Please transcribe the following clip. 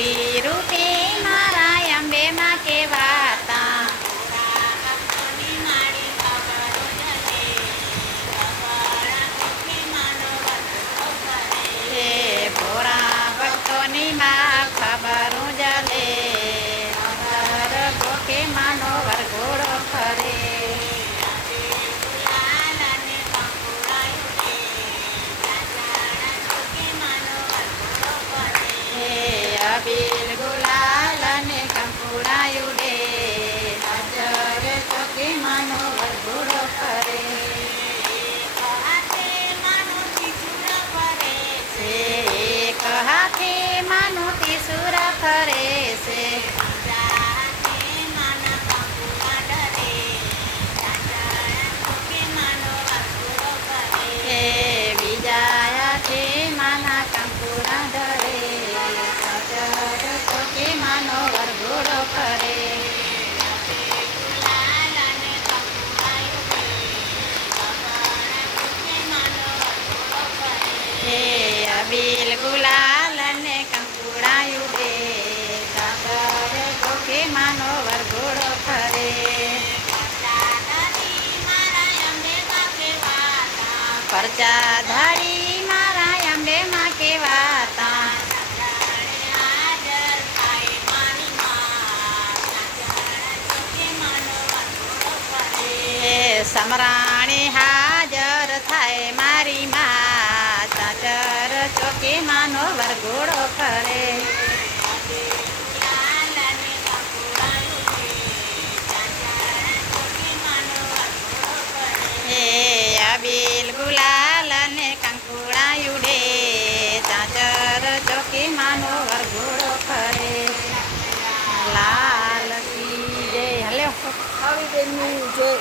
ગોપી રૂપે મારા અંબે માં કેવાતા હે ભોળા ભક્તોની માં ખબર જલે ગોપી માનો વરઘોડો ફરે અબીલ ગુલાલ અને કંકુડાયું ડે નજર ચોકી માનો વરઘોડો ફરે એક હાથે માનો ત્રિશુળ ફરે છે બીજા છે માના કંકુડા ધરે માનો વરઘોડો ફરે હે અબીલ ગુલાલ અને કંકુડાયું દે સાગર ગોપી માનો વરઘોડો ફરે પરચા ધારી મારા અંબે માં કેવાતા સમરાણી હાજર થાય મારી માં ચાચર ચોકી માનો વરઘોડો ફરે હે અબીલ ગુલાલ અને કંકુડાયું ડે ચાચર ચોકી માનો વરઘોડો ફરે લાલ કી જય હલ્યો આવી બેન જય